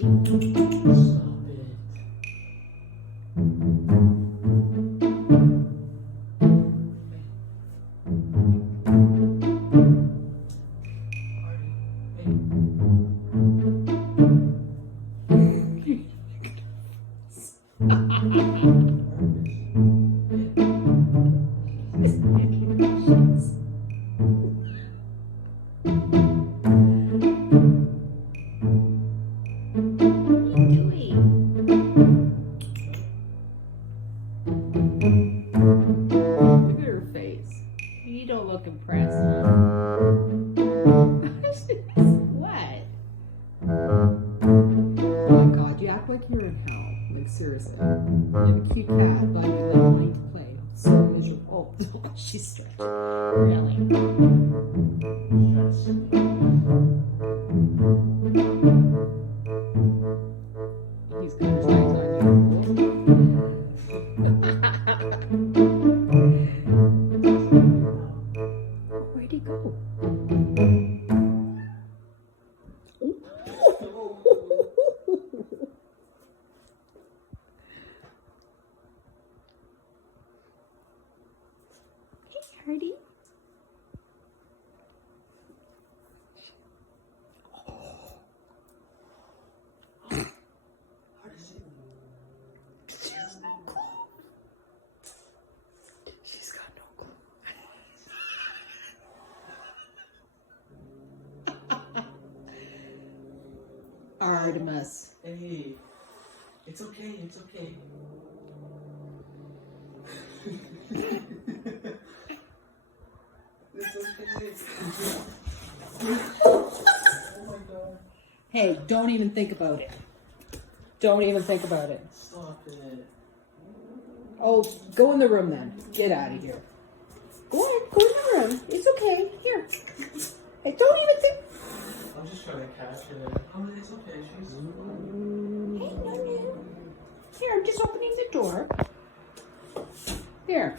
Stop it. Look at her face. You don't look impressed. What? Oh my god, you act like you're in hell. Like seriously. You have a cute cat, but you're not wanting to play. So miserable. Oh, she's stretched. Really? He's got his eyes on you. Where'd he go? Hey, Hardy. She has no clue. She's got no clue. Artemis. Hey, it's okay, it's okay. It's okay. Oh my god. Hey, don't even think about it. Don't even think about it. Stop it. Oh, go in the room then. Get out of here. Go in the room. It's okay. Here. Hey, don't even think. I'm just trying to catch it. Oh, it's okay, she's Hey, no. Here, I'm just opening the door. Here.